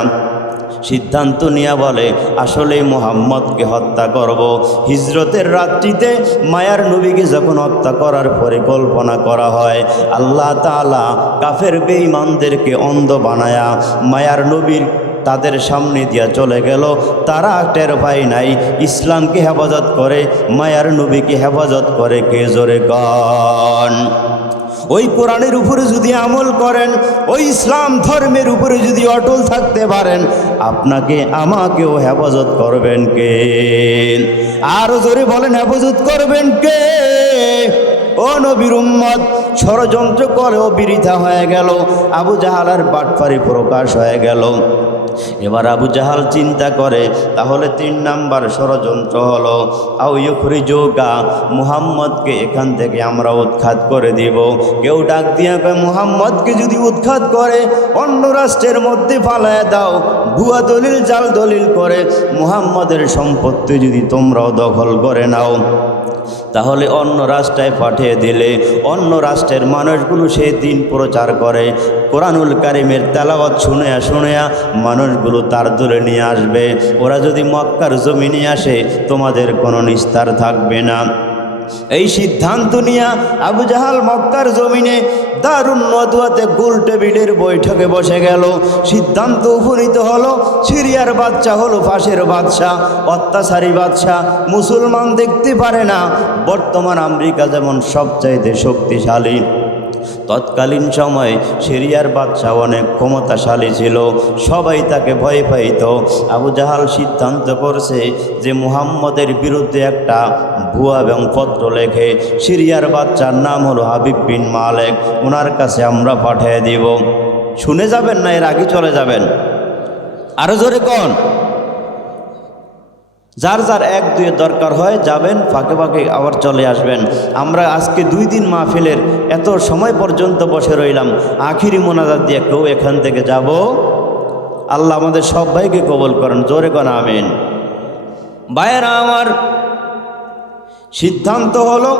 সিদ্ধান্ত নিয়ে বলে আসলেই মুহাম্মদকে হত্যা করব। হিজরতের রাত্রিতে মায়ার নবীকে যখন হত্যা করার পরিকল্পনা করা হয়, আল্লাহ তাআলা কাফের বেঈমানদেরকে অন্ধ বানায়া মায়ার নবীর তাদের সামনে দিয়া চলে গেল। তারা টের পায় নাই ইসলামকে হেফাজত করে, মায়ার নবীকে হেফাজত করে কে? জোরে কন। ওই কোরআনের উপরে যদি আমল করেন, ওই ইসলাম ধর্মের উপরে যদি অটল থাকতে পারেন, আপনাকে আমাকেও হেফাজত করবেন কে? আরো জোরে বলেন, হেফাজত করবেন কে? ও নবীর উম্মত, ষড়যন্ত্র করেও বৃথা হয়ে গেল। আবু জাহালের বাটপারি প্রকাশ হয়ে গেল। এবার আবু জাহাল চিন্তা করে, তাহলে 3 নাম্বার ষড়যন্ত্র হলো আও ইউখরিজুকা, মুহাম্মদকে এখান থেকে আমরা উৎখাত করে দিব। কেউ ডাক দিয়া কয় মুহাম্মদকে যদি উৎখাত করে অন্য রাষ্ট্রের মধ্যে ফালায় দাও, ভুয়া দলিল জাল দলিল করে মুহাম্মদের সম্পত্তি যদি তোমরাও দখল করে নাও, তাহলে অন্য রাষ্ট্রে পাঠিয়ে দিলে অন্য রাষ্ট্রের মানুষগুলো সেই দিন প্রচার করে, কোরআনুল কারীমের তেলাওয়াত শুনেয়া মানুষগুলো তার দূরে নিয়ে আসবে। ওরা যদি মক্কার জমিনে আসে, তোমাদের কোনো নিস্তার থাকবে না। এই সিদ্ধান্ত নিয়ে আবু জাহাল মক্কার জমিনে দারুন নদওয়াতে গোল টেবিলের বৈঠকে বসে গেল। সিদ্ধান্ত উপনীত হলো সিরিয়ার বাদশা হলো ফাঁসের বাদশা, অত্যাচারী বাদশা। মুসলমান দেখতে পারে না। বর্তমান আমেরিকা যেমন সবচাইতে শক্তিশালী, তৎকালীন সময়ে সিরিয়ার বাদশা অনেক ক্ষমতাশালী ছিল, সবাই তাকে ভয় পাইত। আবু জাহাল সিদ্ধান্ত করছে যে মুহাম্মদের বিরুদ্ধে একটা ভুয়া এবং পত্র লেখে সিরিয়ার বাদশার নাম হলো হাবিব বিন মালেক, ওনার কাছে আমরা পাঠিয়ে দিব। শুনে যাবেন না, এর আগে চলে যাবেন? আরো জোরে কোন? যার যার এক দুয়ে দরকার হয় যাবেন, ফাঁকে ফাঁকে আবার চলে আসবেন। আমরা আজকে 2 দিন মাহফিলের এত সময় পর্যন্ত বসে রইলাম, আখিরি মোনাজাত দিয়ে কেউ এখান থেকে যাব? আল্লাহ আমাদের সবাইকে কবুল করেন, জোরে কোন আমিন। ভাইয়েরা আমার, সিদ্ধান্ত হলো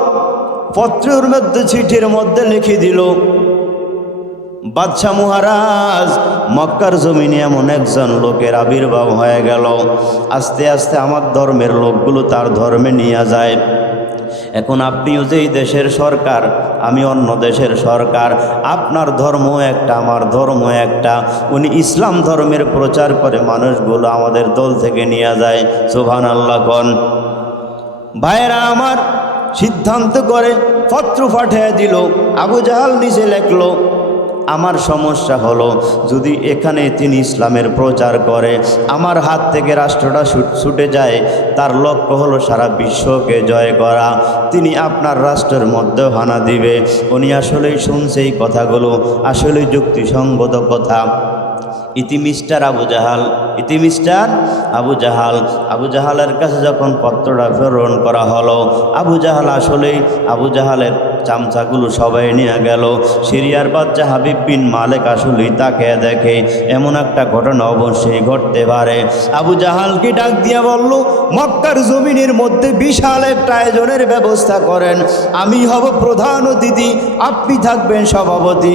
পত্রের মধ্যে, চিঠির মধ্যে লিখে দিল, বাদশাহ মহারাজ, মক্কার জমিনে এমন একজন লোকের আবির্ভাব হয়ে গেল, আস্তে আস্তে আমার ধর্মের লোকগুলো তার ধর্মে নিয়ে যায়। এখন আপনিও যেই দেশের সরকার, আমি অন্য দেশের সরকার, আপনার ধর্ম একটা, আমার ধর্ম একটা। উনি ইসলাম ধর্মের প্রচার করে মানুষগুলো আমাদের দল থেকে নিয়ে যায়। সুবহানাল্লাহ কোন? ভাইয়েরা আমার, সিদ্ধান্ত করে পত্র পাঠিয়ে দিল। আবু জাহাল নিচে লেখলো, আমার সমস্যা হলো যদি এখানে তিনি ইসলামের প্রচার করে, আমার হাত থেকে রাষ্ট্রটা ছুটে যায়, তার লক্ষ্য হলো সারা বিশ্বকে জয় করা, তিনি আপনার রাষ্ট্রের মধ্যেও হানা দিবে। উনি আসলেই শুনছে এই কথাগুলো, আসলেই যুক্তিসঙ্গত কথা। ইতিমিস্টার আবু জাহাল, ইতিমিস্টার আবু জাহাল, আবু জাহালের কাছে যখন পত্রটা প্রেরণ করা হলো, আবু জাহাল আসলেই, আবু জাহালের চামচাগুলো সবাই নিয়ে গেল। সিরিয়ার বাদশা হাবিব বিন মালেক আসলেই তাকে দেখে এমন একটা ঘটনা অবশ্যই ঘটতে পারে। আবু জাহালকে ডাক দিয়া বলল, মক্কার জমিনের মধ্যে বিশাল একটা আয়োজনের ব্যবস্থা করেন, আমি হব প্রধান অতিথি, আপনি থাকবেন সভাপতি,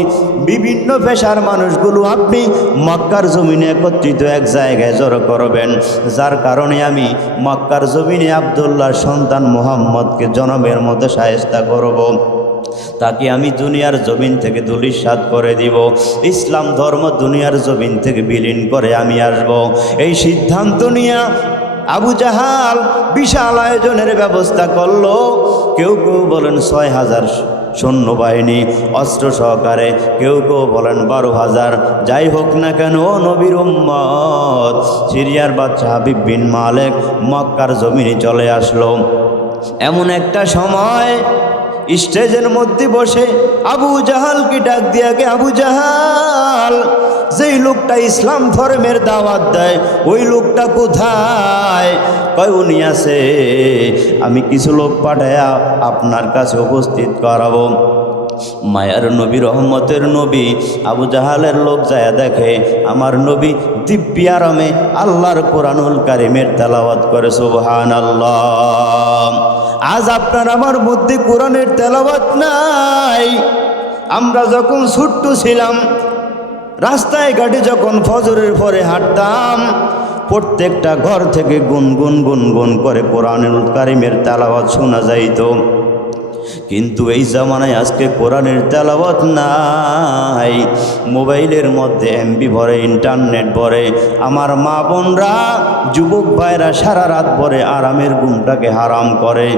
বিভিন্ন পেশার মানুষগুলো আপনি মক্কার জমিনে একত্রিত এক জায়গায় জড়ো করবেন, যার কারণে আমি মক্কার জমিনে আব্দুল্লাহর সন্তান মুহাম্মদকে জনমের মধ্যে শায়েস্তা করব, তাকে আমি দুনিয়ার জমিন থেকে ধূলিসাৎ করে দিব, ইসলাম ধর্ম দুনিয়ার জমিন থেকে বিলীন করে আমি আসব। এই সিদ্ধান্ত নিয়ে আবু জাহাল বিশাল আয়োজনের ব্যবস্থা করলো। কেউ কেউ বলেন 6000 সৈন্যবাহিনী অস্ত্র সহকারে, কেউ কেউ বলেন 12,000। যাই হোক না কেন, নবীর উম্মত সিরিয়ার বাদশা হাবিব বিন মালেক মক্কার জমিনে চলে আসলো। এমন একটা সময় স্টেজের মধ্যে বসে আবু জাহালকে ডাক দিয়া, আবু জাহাল, যেই লোকটা ইসলাম ধর্মের দাওয়াত দেয় ওই লোকটা কোথায়? কয় উনি আছে, আমি কিছু লোক পাঠায়া আপনার কাছে উপস্থিত করাবো। মায়ার নবী, রহমতের নবী আবু জাহালের লোক যায় দেখে আমার নবী দিব্য আরামে আল্লাহর কোরআনুল কারিমের তেলাওয়াত করে। সুবহানাল্লাহ। আজ আপনার আমার মধ্যে কোরআনের তেলাওয়াত নাই। আমরা যখন ছোট্ট ছিলাম, রাস্তায় ঘাটে যখন ফজরের পরে হাঁটতাম, প্রত্যেকটা ঘর থেকে গুনগুন গুনগুন করে কোরআনুল কারিমের তেলাওয়াত শোনা যাইত। কিন্তু এই জামানায় আজকে কোরআনের তেলাওয়াত নাই। মোবাইলের মধ্যে এমবি ভরে, ইন্টারনেট ভরে। আমার মা বোনরা, যুবক ভাইরা সারা রাত ভরে আরামের ঘুমটাকে হারাম করে,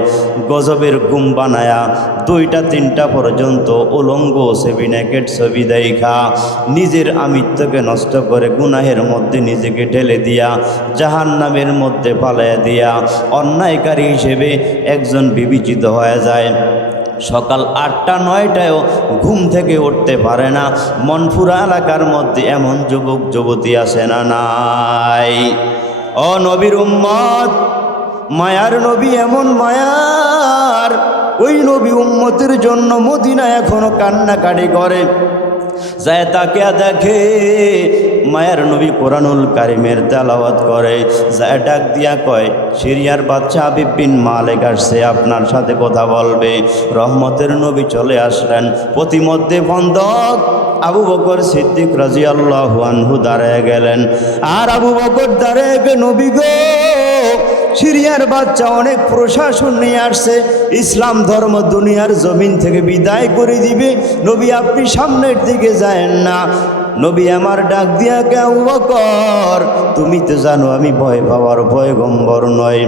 গজবের ঘুম বানায়া 2টা 3টা পর্যন্ত উলঙ্গ ছবি, নেকেট ছবি দেখা নিজের আমিত্বকে নষ্ট করে গুনাহের মধ্যে নিজেকে ঠেলে দিয়া জাহান্নামের মধ্যে পালাইয়া দিয়া অন্যায়কারী হিসেবে একজন বিবেচিত হয়ে যায়। সকাল 8টা 9টায়ও ঘুম থেকে উঠতে পারে না। মনপুরা এলাকার মধ্যে এমন যুবক যুবতী আছে না নাই? ও নবীর উম্মত, মায়ার নবী এমন মায়ার, ওই নবী উম্মতের জন্য মদিনা এখনো কান্নাকাটি করে। যায় তাকে দেখে মায়ার নবী কোরআনুল কারিমের তেলাওয়াত করে। যায় ডাক দিয়া কয়, সিরিয়ার বাদশা হাবিব বিন মালেক আসছে, আপনার সাথে কথা বলবে। রহমতের নবী চলে আসলেন। প্রতিমধ্যে বন্ধক আবু বকর সিদ্দিক রাদিয়াল্লাহু আনহু দাঁড়ায় গেলেন। আর আবু বকর দাঁড়ায় গে, নবী গো সিরিয়ার বাচ্চা অনেক প্রশাসন নিয়ে আসছে, ইসলাম ধর্ম দুনিয়ার জমিন থেকে বিদায় করে দিবে। নবী আপনি সামনের দিকে যায়েন না। নবী আমার ডাক দিয়া কে আবু বকর, তুমি তো জানো আমি ভয় পাওয়ার পয়গম্বর নয়,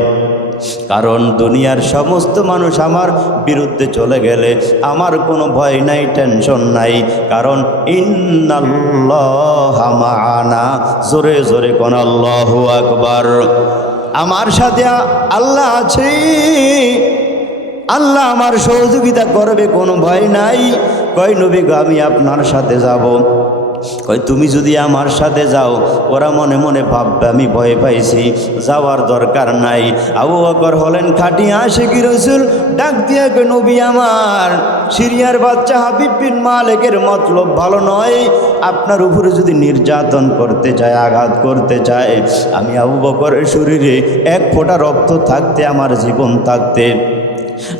কারণ দুনিয়ার সমস্ত মানুষ আমার বিরুদ্ধে চলে গেলে আমার কোনো ভয় নাই, টেনশন নাই, কারণ ইন্নাল্লাহা মাআনা। জোরে জোরে কোন আল্লাহু আকবার। আমার সাথে আল্লাহ আছে, আল্লাহ আমার সহযোগিতা করবে, কোনো ভয় নাই। কয় নবী গো আমি আপনার সাথে যাব। কয় তুমি যদি আমার সাথে যাও ওরা মনে মনে ভাববে আমি ভয় পাইছি, যাওয়ার দরকার নাই। আবু বকর হলেন খাঁটি আশিকি রাসূল, ডাক দিয়া কয় নবী আমার, সিরিয়ার বাচ্চা হাবিব বিন মালিকের মতলব ভালো নয়, আপনার উপরে যদি নির্যাতন করতে চায়, আঘাত করতে চায়, আমি আবু বকরের শরীরে এক ফোঁটা রক্ত থাকতে, আমার জীবন থাকতে,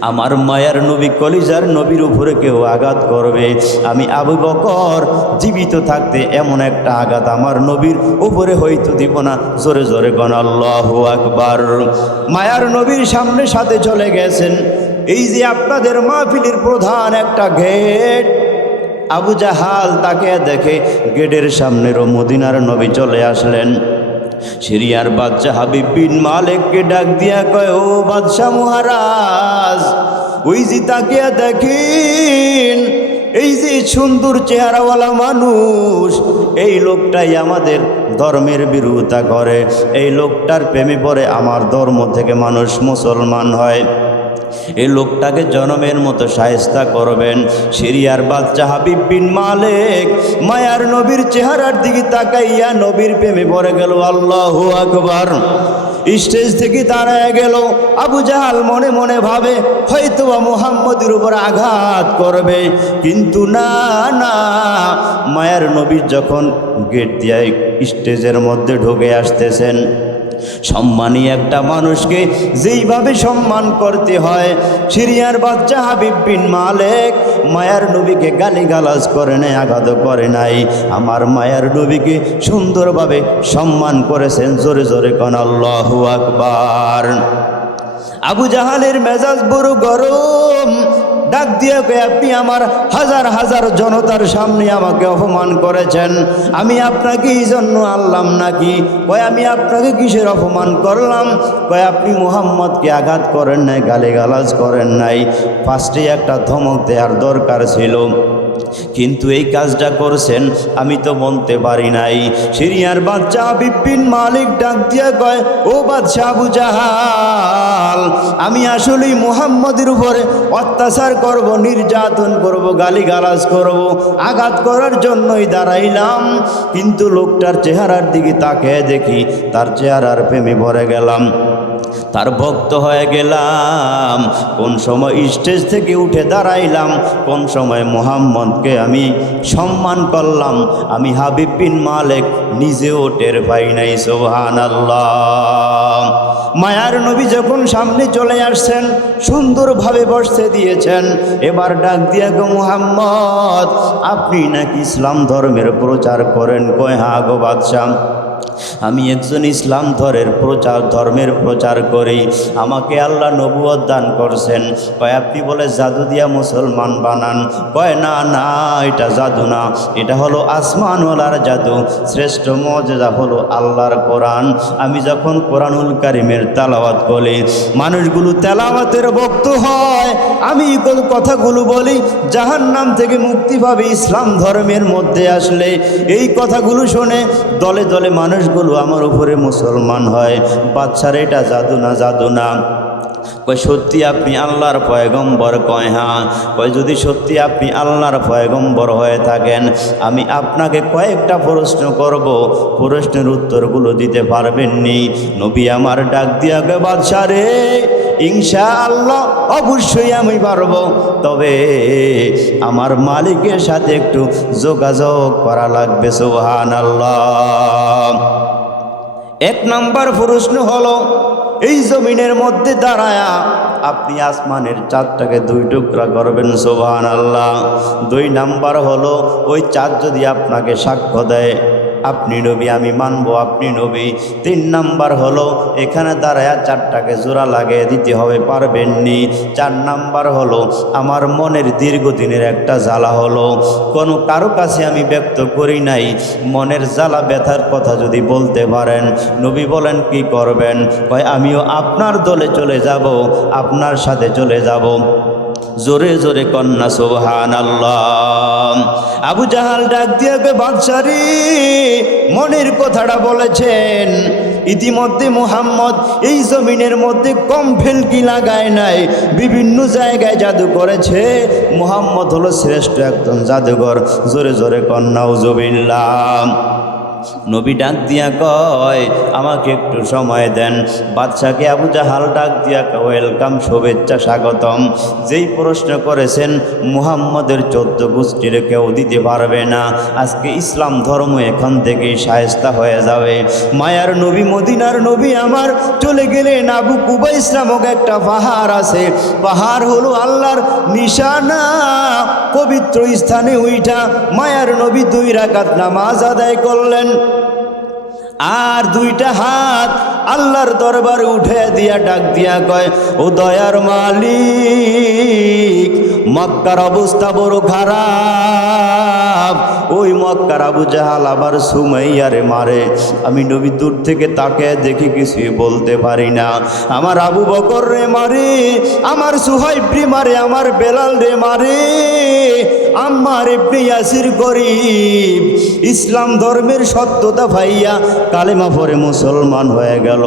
আমার মায়ার নবী কলিজার নবীর উপরে কেউ আঘাত করবে, আমি আবু বকর জীবিত থাকতে এমন একটা আঘাত আমার নবীর উপরে হয়তো দিব না। জোরে জোরে কোন আল্লাহু আকবার। মায়ার নবীর সামনে সাথে চলে গেছেন। এই যে আপনাদের মাহফিলের প্রধান একটা গেট, আবু জাহাল তাকে দেখে গেটের সামনেরও মদিনার নবী চলে আসলেন। সিরিয়ার বাদশা হাবিব বিন মালিককে ডাক দিয়া কয়, ও বাদশা মহারাজ, ওই যে তাকিয়া দেখেন, এই যে সুন্দর চেহারাওয়ালা মানুষ, এই লোকটাই আমাদের ধর্মের বিরোধিতা করে, এই লোকটার প্রেমে পড়ে আমার ধর্ম থেকে মানুষ মুসলমান হয়, এই লোকটাকে জনমের মতো শায়েস্তা করবেন। সিরিয়ার বাদশা হাবিব বিন মালিক মায়ার নবীর চেহারার দিকে তাকাইয়া নবীর প্রেমে পড়ে গেল। আল্লাহু আকবার। স্টেজ থেকে দাঁড়ায় গেল। আবু জাহাল মনে মনে ভাবে হয়তো মুহাম্মদের উপর আঘাত করবে, কিন্তু না না, মায়ার নবীর যখন গেট দিয়ে স্টেজের মধ্যে ঢুকে আসতেছেন, সম্মানী একটা মানুষকে যেইভাবে সম্মান করতে হয়, সিরিয়ার বাচ্চা হাবিব বিন মালিক মায়ার নবীকে গালিগালাজ করে নাই, আঘাত করে নাই, আমার মায়ার নবীকে সুন্দরভাবে সম্মান করেছেন। জোরে জোরে কোন আল্লাহু আকবার। আবু জাহালের মেজাজ বড় গরম, ডাক দিয়ে কয়, আপনি আমার হাজার হাজার জনতার সামনে আমাকে অপমান করেছেন, আমি আপনাকে এই জন্য আনলাম নাকি? কয় আমি আপনাকে কিসের অপমান করলাম? কয় আপনি মুহাম্মদকে আঘাত করেন নাই, গালিগালাজ করেন নাই, ফার্স্টে একটা ধমক দেওয়ার দরকার ছিল, কিন্তু এই কাজটা করছেন আমি তো বলতে পারি নাই। সিরিয়ার বাদশা হাবিব বিন মালিক ডাক দিয়া কয়, ও বাদশা আবু জাহাল, আমি আসলেই মুহাম্মদের উপরে অত্যাচার করব, নির্যাতন করব, গালিগালাজ করব, আঘাত করার জন্যই দাঁড়াইলাম, কিন্তু লোকটার চেহারার দিকে তাকিয়ে দেখি তার চেহারার প্রেমে ভরে গেলাম, তার ভক্ত হয়ে গেলাম। কোন সময় স্টেজ থেকে উঠে দাঁড়াইলাম, কোন সময় মুহাম্মদকে আমি সম্মান করলাম, আমি হাবিব বিন মালিক নিজেও টের পাই নাই। সুবহানাল্লাহ। মায়ার নবী যখন সামনে চলে আসছেন, সুন্দরভাবে বসতে দিয়েছেন, এবার ডাক দিয়া গো, মুহাম্মদ আপনি নাকি ইসলাম ধর্মের প্রচার করেন? কয় হ্যাঁ গো বাদশা, আমি একজন ইসলাম ধর্মের প্রচার করি, আমাকে আল্লাহ নবুয়ত দান করছেন। কয় আপনি বলে জাদু দিয়া মুসলমান বানান? কয় না না, এটা জাদু না, এটা হলো আসমানওয়ালার জাদু, শ্রেষ্ঠ মুজিজা হলো আল্লাহর কোরআন। আমি যখন কোরআনুল কারীমের তেলাওয়াত করি, মানুষগুলো তেলাওয়াতের ভক্ত হয়, আমি কথাগুলো বলি, জাহান্নাম থেকে মুক্তি পাবে ইসলাম ধর্মের মধ্যে আসলে। এই কথাগুলো শুনে দলে দলে মানুষগুলো আমার উপরে মুসলমান হয়। বাচ্চার এটা জাদু না, জাদু না। কয় সত্যি আপনি আল্লাহর পয়গম্বর? কয় হ্যাঁ। কয় যদি সত্যি আপনি আল্লাহর পয়গম্বর হয়ে থাকেন, আমি আপনাকে কয়েকটা প্রশ্ন করব, প্রশ্নের উত্তরগুলো দিতে পারবেননি? নবী আমার ডাক দিয়া গে, বাদশা রে, ইনশাআল্লাহ অবশ্যই আমি পারবো, তবে আমার মালিকের সাথে একটু যোগাযোগ করা লাগবে। সুবহানাল্লাহ। এক নাম্বার প্রশ্ন হলো, এই জমিনের মধ্যে দাঁড়ায়া আপনি আসমানের চাঁদটাকে দুই টুকরা করবেন। সুবহানাল্লাহ। দুই নাম্বার হলো, ওই চাঁদ যদি আপনাকে সাক্ষ্য দেয়, আপনি নবী, আমি মানব আপনি নবী। 3 নাম্বার হলো এখানে দাঁড়ায়া 4টাকে জোড়া লাগিয়ে দিতে হবে, পারবেননি। 4 নাম্বার হলো আমার মনের দীর্ঘদিনের একটা জ্বালা হলো, কোনো কারো কাছে আমি ব্যক্ত করি নাই, মনের জ্বালা ব্যথার কথা যদি বলতে পারেন, নবী বলেন কি করবেন? কয় আমিও আপনার দলে চলে যাব, আপনার সাথে চলে যাব। জোরে জোরে কন্যা সুবহানাল্লাহ। আবু জাহাল ডাক দিয়ে কয় বাদশারে, মনের কথাটা বলেছেন। ইতিমধ্যে মুহাম্মদ এই জমিনের মধ্যে কম ফেলকি লাগায় নাই, বিভিন্ন জায়গায় জাদু করেছে। মুহাম্মদ হলো শ্রেষ্ঠ একজন জাদুঘর। জোরে জোরে কন্যা উজুবিল্লাহ। নবী ডাক দিয়া কয় আমাকে একটু সময় দেন। বাদশাকে আবু জাহাল ডাক দিয়া কয় ওয়েলকাম, শুভেচ্ছা, স্বাগতম। যেই প্রশ্ন করেছেন মুহাম্মদের 14 গোষ্ঠীর কেউ দিতে পারবে না। আজকে ইসলাম ধর্ম এখান থেকেই শায়েস্তা হয়ে যাবে। মায়ার নবী, মদিনার নবী আমার চলে গেলেন। আবু কুবাইস নামক একটা পাহাড় আছে, পাহাড় হলো আল্লাহর নিশানা। পবিত্র স্থানে উইঠা মায়ার নবী 2 রাকাত নামাজ আদায় করলেন, আর 2টা হাত আল্লাহর দরবারে উঠে দিয়া ডাক দিয়া কয় ও দয়ার মালিক, মক্কার অবস্থা বড় খারাপ। ওই মক্কার আবু জাহাল আবার সুমাইয়ারে মারে। আমি নবী দূর থেকে তাকে দেখি কিছুই বলতে পারি না। আমার আবু বকর রে মারে, আমার সুহাইব রে মারে, আমার বেলাল রে মারে, আম্মার ইবনে ইয়াসির গরিব ইসলাম ধর্মের সত্যতা ভাইয়া কালেমা পড়ে মুসলমান হয়ে গেল।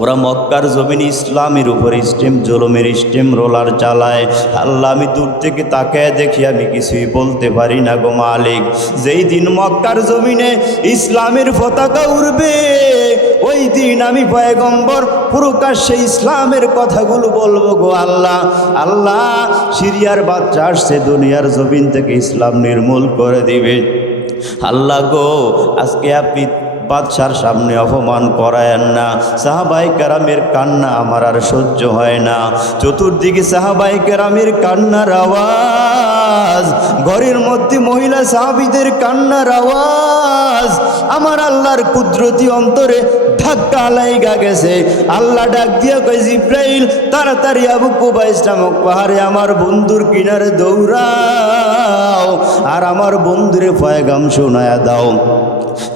ওরা মক্কার জমিন ইসলামের উপর স্টিম জুলুমের স্টিম রোলার চালায়। আল্লাহ আমি দূর থেকে তাকে দেখি আমি কিছুই বলতে পারি না গো মালিক। যেই দিন মক্কার জমিনে ইসলামের পতাকা উড়বে, ওই দিন আমি পয়গম্বর প্রকাশ্যে ইসলামের কথাগুলো বলবো গো আল্লাহ। আল্লাহ সিরিয়ার বাচ্চা আসছে, দুনিয়ার জমিন থেকে ইসলাম নির্মূল করে দিবে। আল্লাহ গো, আজকে আপনি বাদশার সামনে অপমান করায়েন না। সাহাবাই কেরামের কান্না আমার আর সহ্য হয় না। চতুর্দিকে সাহাবাই কেরামের কান্নার আওয়াজ, ঘরের মধ্যে মহিলা সাহাবীদের কান্নার আওয়াজ। আমার আল্লাহর কুদরতি অন্তরে ধাক্কা লাইগা গেছে। আল্লাহ ডাক দিয়া কয় জিব্রাইল, তাড়াতাড়ি আবু কুবাইস নামক পাহাড়ে আমার বন্ধুর কিনারে দৌড়াও, আর আমার বন্ধুরে পয়গাম শোনায়া দাও।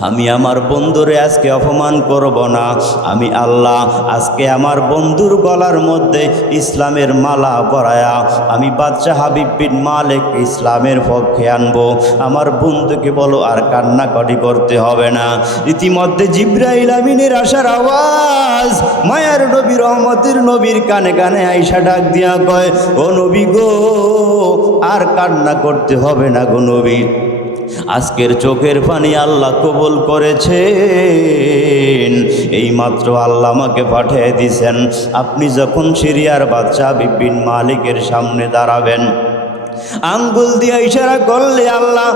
আমি আমার বন্ধুরে আজকে অপমান করব না। আমি আল্লাহ আজকে আমার বন্ধুর গলার মধ্যে ইসলামের মালা পরায়া আমি বাদশা হাবিব বিন মালিক ইসলামের পক্ষে আনবো। আমার বন্ধুকে বলো আর কান্নাকাটি করতে হবে না। ইতিমধ্যে জিব্রাইল আমিনের আসার আওয়াজ মায়ার নবী রহমতের নবীর কানে কানে আইসা ডাক দিয়া কয় ও নবী গো, আর কান্না করতে হবে না গো নবী। আজকের চোখের পানি আল্লাহ কবুল করেছেন। এই মাত্র আল্লাহ আমাকে পাঠিয়ে দিয়েছেন। আপনি যখন সিরিয়ার বাদশা হাবিব বিন মালিকের সামনে দাঁড়াবেন, আঙ্গুল দিয়ে ইশারা করলে আল্লাহ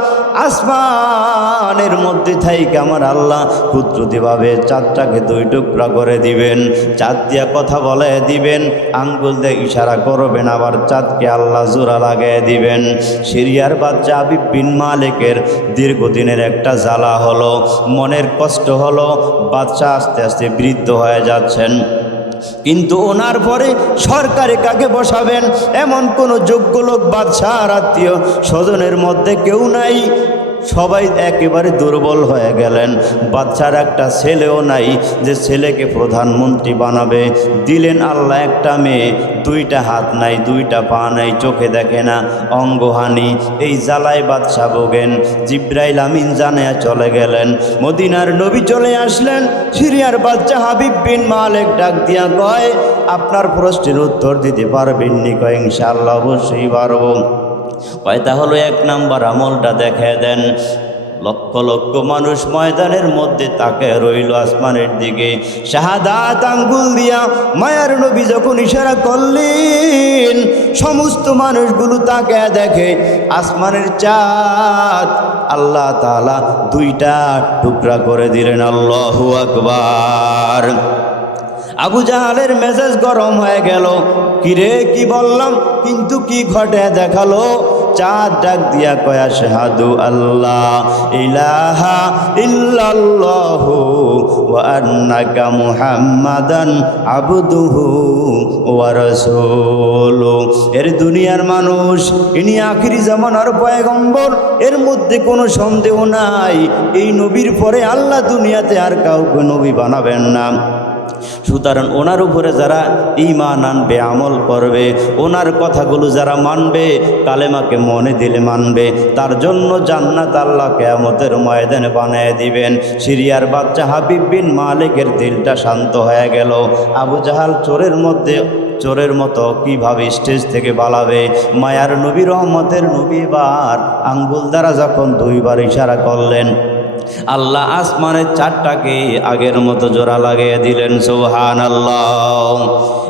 আসমানের মধ্যে থাইকে আমার আল্লাহ কুদরতিভাবে চাঁদটাকে 2 টুকরা করে দিবেন। চাঁদ দিয়া কথা বলে দিবেন, আঙ্গুল দিয়ে ইশারা করবেন, আবার চাঁদকে আল্লাহ জোড়া লাগিয়ে দিবেন। সিরিয়ার বাদশা হাবিব বিন মালিকের দীর্ঘদিনের একটা জ্বালা হলো, মনের কষ্ট হলো। বাদশা আস্তে আস্তে বৃদ্ধ হয়ে যাচ্ছেন, কিন্তু ওনার পরে সরকারে কাকে বসাবেন এমন কোনো যোগ্য লোক বাদশার আত্মীয় স্বজনের মধ্যে কেউ নাই। সবাই একেবারে দুর্বল হয়ে গেলেন। বাদশার একটা ছেলেও নাই যে ছেলেকে প্রধানমন্ত্রী বানাবে। দিলেন আল্লাহ একটা মেয়ে, 2টা হাত নাই, 2টা পা নাই, চোখে দেখে না, অঙ্গহানি। এই জ্বালায় বাদশা ভোগেন। জিব্রাইল আমিন জানিয়া চলে গেলেন। মদিনার নবী চলে আসলেন। সিরিয়ার বাদশা হাবিব বিন মালিক ডাক দিয়া কয় আপনার প্রশ্নের উত্তর দিতে পারবেননি? কয় ইনশাআল্লাহ অবশ্যই পারবো। কয় তাহলে 1 নাম্বার আমলটা দেখে দেন। লক্ষ লক্ষ মানুষ ময়দানের মধ্যে তাকে রইল আসমানের দিকে। শাহাদাত আঙ্গুল দিয়া মায়ার নবী যখন ইশারা করলেন, সমস্ত মানুষগুলো তাকে দেখে আসমানের চাঁদ আল্লাহ তাআলা 2টা টুকরা করে দিলেন। আল্লাহু আকবার। আবু জাহালের মেজাজ গরম হয়ে গেল। কিরে কি বললাম, কিন্তু কি ঘটে দেখালো? চাঁদ ডাক দিয়া কয় আশহাদু আল্লাহ ইলাহা ইল্লাল্লাহু ওয়া আন্নাকা মুহাম্মাদান আবদুহু ওয়া রাসূলুহু। এর দুনিয়ার মানুষ, ইনি আখিরি জামানার পয়গম্বর, এর মধ্যে কোনো সন্দেহ নাই। এই নবীর পরে আল্লাহ দুনিয়াতে আর কাউকে নবী বানাবেন না। সুতরাং ওনার উপরে যারা ঈমান আনবে, আমল করবে, ওনার কথাগুলো যারা মানবে, কালেমাকে মনে দিলে মানবে, তার জন্য জান্নাত আল্লাহ কিয়ামতের ময়দানে বানিয়ে দিবেন। সিরিয়ার বাচ্চা হাবিব বিন মালিকের দিলটা শান্ত হয়ে গেল। আবু জাহাল চোরের মতো কিভাবে স্টেজ থেকে পালাবে। মায়ার নবী, রহমতের নবী এবার আঙ্গুল দ্বারা যখন দুইবার ইশারা করলেন, আল্লাহ আসমানের চারটাকে আগের মতো জোড়া লাগিয়ে দিলেন। সুবহানাল্লাহ।